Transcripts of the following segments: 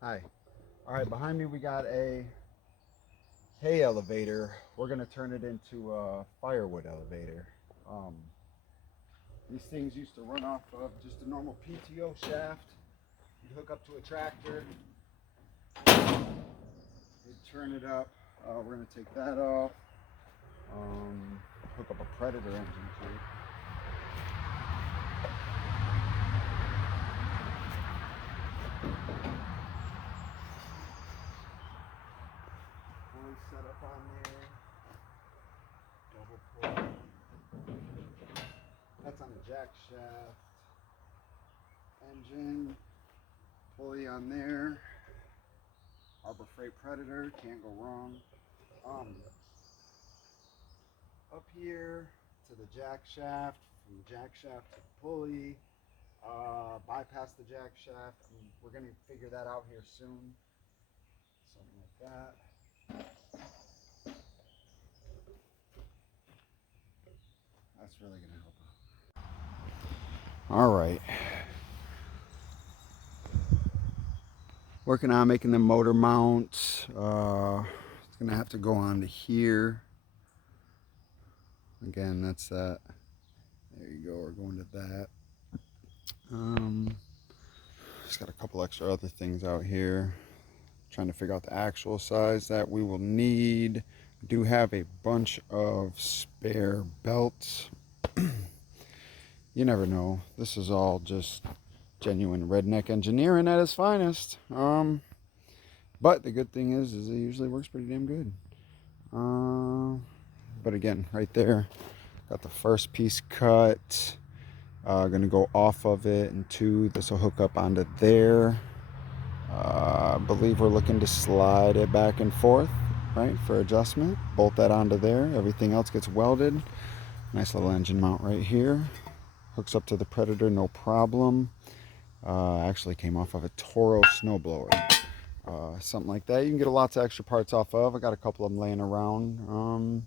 Hi. All right, behind me we got a hay elevator. We're gonna turn it into a firewood elevator. Um, these things used to run off of just a normal PTO shaft. You'd hook up to a tractor, you'd turn it up. We're gonna take that off. Um, Hook up a Predator engine to it. Pulley set up on there. Double pulley. That's on the jack shaft. Engine. Pulley on there. Harbor Freight Predator, can't go wrong. Um, Up here to the jack shaft, from the jack shaft to the pulley, bypass the jack shaft. We're gonna figure that out here soon. Something like that. That's really gonna help out. All right. Working on making the motor mounts. It's gonna have to go on to here. Again, that's that. There you go. We're going to that. Just got a couple extra other things out here. Trying to figure out the actual size that we will need. I do have a bunch of spare belts. You never know. This is all just genuine redneck engineering at its finest. But the good thing is it usually works pretty damn good. But again, right there, got the first piece cut. Gonna go off of it, and two, this will hook up onto there. I believe we're looking to slide it back and forth, right, for adjustment. Bolt that onto there. Everything else gets welded. Nice little engine mount right here. Hooks up to the Predator, no problem. Actually came off of a Toro snowblower. Something like that. You can get lots of extra parts off of. I got a couple of them laying around.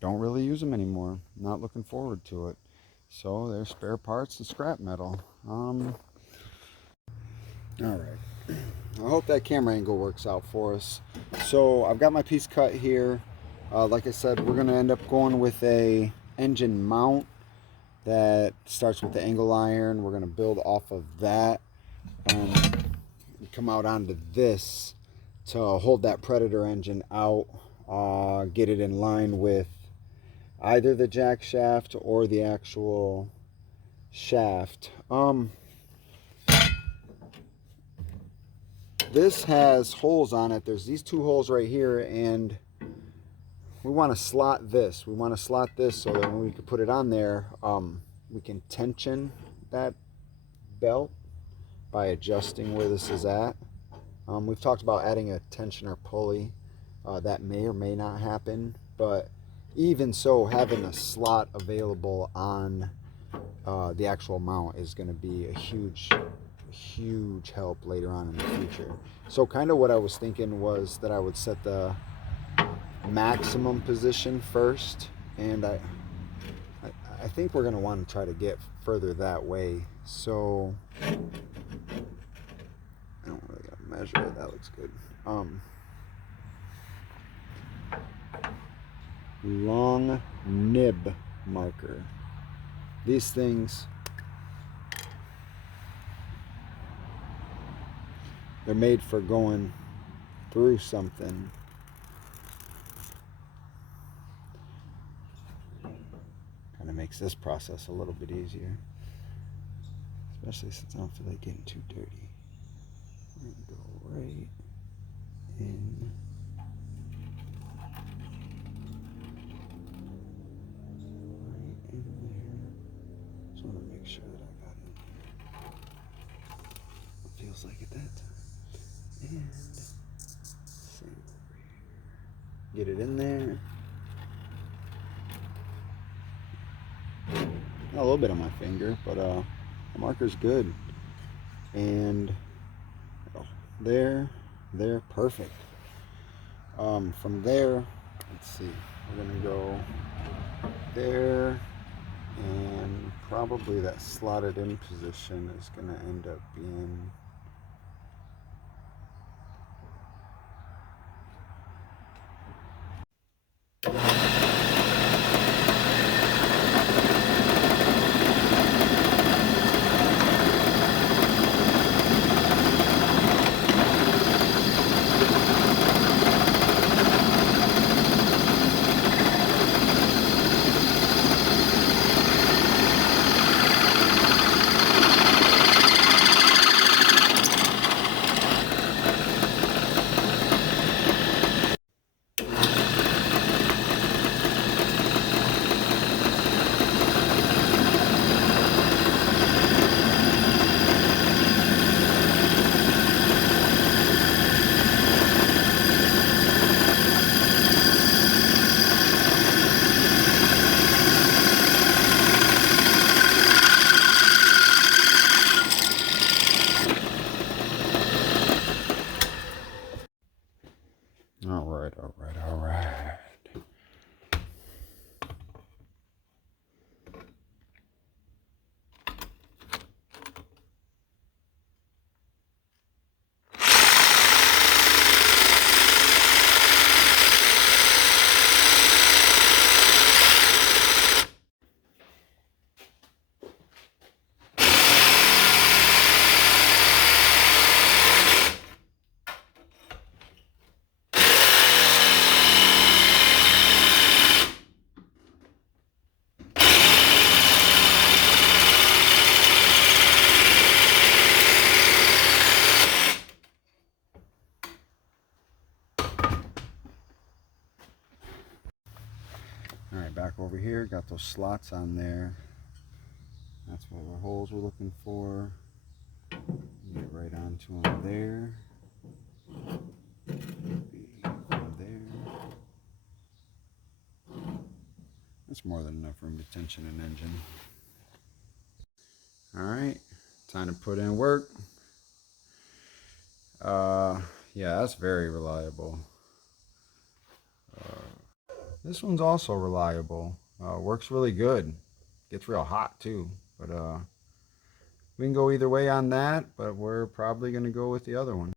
Don't really use them anymore. Not looking forward to it. So there's spare parts and scrap metal. All right. I hope that camera angle works out for us. So I've got my piece cut here. Like I said, we're gonna end up going with a engine mount that starts with the angle iron. We're gonna build off of that and come out onto this to hold that Predator engine out, get it in line with either the jack shaft or the actual shaft. This has holes on it. There's these two holes right here, and we want to slot this. We want to slot this so that when we can put it on there, we can tension that belt by adjusting where this is at. We've talked about adding a tensioner pulley. That may or may not happen, but even so, having a slot available on the actual mount is going to be a huge help later on in the future. So kind of what I was thinking was that I would set the maximum position first, and I think we're going to want to try to get further that way. So I don't really got to measure it. That looks good. Long nib marker. These things, they're made for going through something. Kind of makes this process a little bit easier, especially since I don't feel like getting too dirty. I'm gonna go right in. Right in there. Just want to make sure that I got it in here. It feels like at that time. And same over here. Get it in there. Got a little bit on my finger, but the marker's good. And there, perfect. From there, let's see, we're gonna go there, and probably that slotted in position is gonna end up being back over here, got those slots on there. That's what our holes we're looking for. Get right onto them there. Maybe one there. That's more than enough room to tension an engine. Alright, time to put in work. Yeah, that's very reliable. This one's also reliable. Works really good. Gets real hot too. But we can go either way on that, but we're probably going to go with the other one.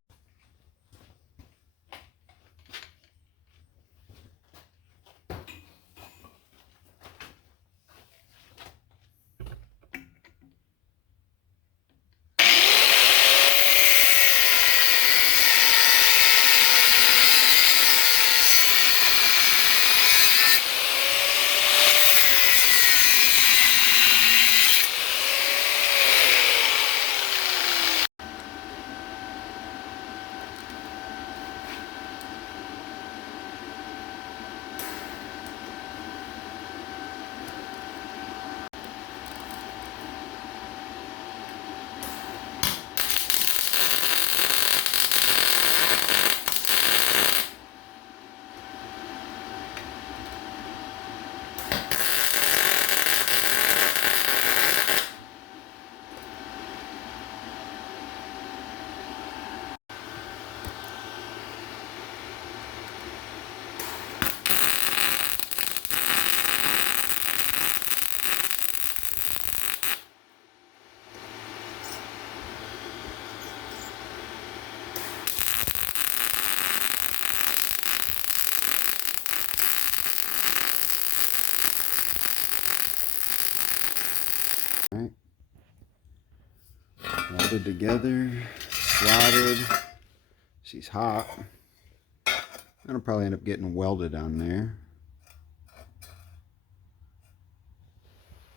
Alright. Welded together, slotted. She's hot. That'll probably end up getting welded on there.